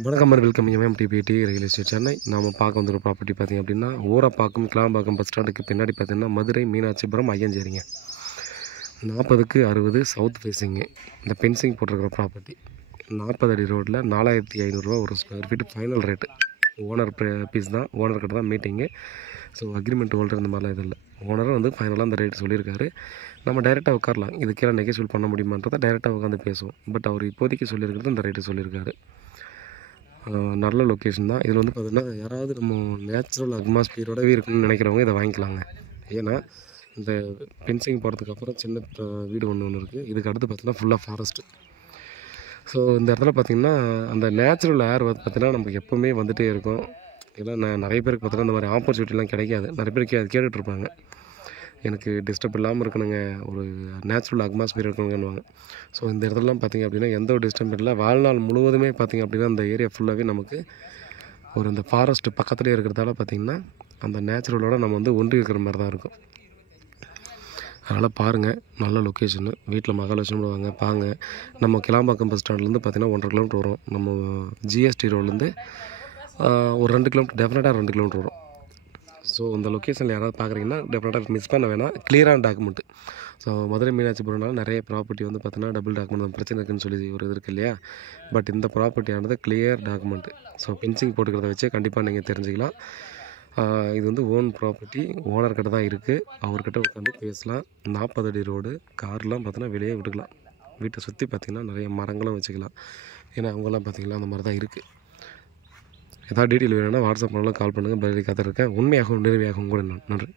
வணக்கம் welcome எம்டிபிடி real estate Chennai. நாம் பார்க்க வந்துருக்க ப்ராப்பர்ட்டி பார்த்திங்க அப்படின்னா ஊரப்பாக்கம் கிளாம்பாக்கம் பஸ் ஸ்டாண்டுக்கு பின்னாடி பார்த்திங்கன்னா மதுரை மீனாட்சிபுரம் ஐயஞ்சேரிங்க. 40க்கு 60 சவுத் ஃபேஸிங்கு. இந்த பென்சிங் போட்டிருக்கிற ப்ராப்பர்ட்டி 40 அடி ரோட்டில் 4500 ஒரு square feet final rate. Owner piece தான், ஓனர்கிட்ட தான் மீட்டிங்கு. ஸோ அக்ரிமெண்ட் ஹோல்டர் இந்த மாதிரிலாம் இது இல்லை. ஓனரும் வந்து ஃபைனலாக அந்த ரேட்டு சொல்லியிருக்காரு. நம்ம டைரெக்டாக உட்காரலாம், இதுக்கெல்லாம் நெகோஷியேட் பண்ண முடியுமான்றதை டைரெக்டாக உட்காந்து பேசுவோம். பட் அவர் இப்போதைக்கு சொல்லியிருக்கிறது இந்த ரேட்டு சொல்லியிருக்காரு. நல்ல லொக்கேஷன் தான். இதில் வந்து பார்த்திங்கன்னா யாராவது நம்ம நேச்சுரல் அட்மாஸ்பியரோடவே இருக்குன்னு நினைக்கிறவங்க இதை வாங்கிக்கலாங்க. ஏன்னா இந்த பென்சிங் போகிறதுக்கப்புறம் சின்ன வீடு ஒன்று இருக்குது. இதுக்கு அடுத்து பார்த்திங்கன்னா ஃபுல்லாக ஃபாரஸ்ட்டு. ஸோ இந்த இடத்துல பார்த்திங்கன்னா அந்த நேச்சுரல் ஏர் வந்து பார்த்திங்கன்னா நமக்கு எப்போவுமே வந்துகிட்டே இருக்கும். ஏன்னா நிறைய பேருக்கு பார்த்திங்கன்னா இந்த மாதிரி ஆப்பர்ச்சுனிட்டிலாம் கிடைக்காது. நிறைய பேர் கேட்டுட்ருப்பாங்க, எனக்கு டிஸ்டர்ப் இல்லாமல் இருக்கணுங்க, ஒரு நேச்சுரல் அட்மாஸ்பியர் இருக்கணுங்கன்னுவாங்க. ஸோ இந்த இடத்துலலாம் பார்த்திங்க அப்படின்னா எந்த ஒரு டிஸ்டர்ப் இல்லை. வாழ்நாள் முழுவதுமே பார்த்திங்க அப்படின்னா அந்த ஏரியா ஃபுல்லாகவே நமக்கு ஒரு இந்த ஃபாரஸ்ட்டு பக்கத்துலேயே இருக்கிறதால பார்த்திங்கன்னா அந்த நேச்சுரலோட நம்ம வந்து ஒன்றி இருக்கிற மாதிரி தான் இருக்கும். அதனால் பாருங்கள், நல்ல லொக்கேஷனு. வீட்டில் மகாலட்சுமி வாங்க பாங்க. நம்ம கிளாம்பாக்கம் பஸ் ஸ்டாண்ட்லேருந்து பார்த்திங்கன்னா 1.5 கிலோமீட்டர் வரும். நம்ம ஜிஎஸ்டி ரோட்லேருந்து ஒரு 2 கிலோமீட்டர், டெஃபினட்டாக 2 கிலோமீட்டர் வரும். ஸோ இந்த லொக்கேஷனில் யாராவது பார்க்குறீங்கன்னா டெஃபினட்டாக மிஸ் பண்ண வேணாம். கிளியரான டாக்குமெண்ட்டு. ஸோ மதுரை மீனாட்சிபுரம்னால நிறைய ப்ராப்பர்ட்டி வந்து பார்த்தீங்கன்னா டபுள் டாக்குமெண்ட் பிரச்சனை இருக்குன்னு சொல்லி ஒரு இது இருக்குது இல்லையா. பட் இந்த ப்ராப்பர்ட்டியானது கிளியர் டாக்குமெண்ட்டு. ஸோ பென்சிங் போட்டுக்கிறத வச்சே கண்டிப்பாக நீங்கள் தெரிஞ்சுக்கலாம். இது வந்து ஓன் ப்ராப்பர்ட்டி, ஓனர்கிட்ட தான் இருக்குது. அவர்கிட்ட உட்காந்து பேசலாம். 40 அடி ரோடு, கார்லாம் பார்த்தீங்கன்னா வெளியே விட்டுக்கலாம். வீட்டை சுற்றி பார்த்திங்கன்னா நிறைய மரங்களும் வச்சுக்கலாம். ஏன்னா அவங்களாம் பார்த்திங்கன்னா அந்த மாதிரி தான் இருக்குது. ஏதாவது டீட்டெயில் வேணும்னா வாட்ஸ்அப் பண்ணலாம், கால் பண்ணுங்கள். பதில் காத்திருக்கேன். உண்மையாகவும் நேர்மையாகவும் கூட நன்றி.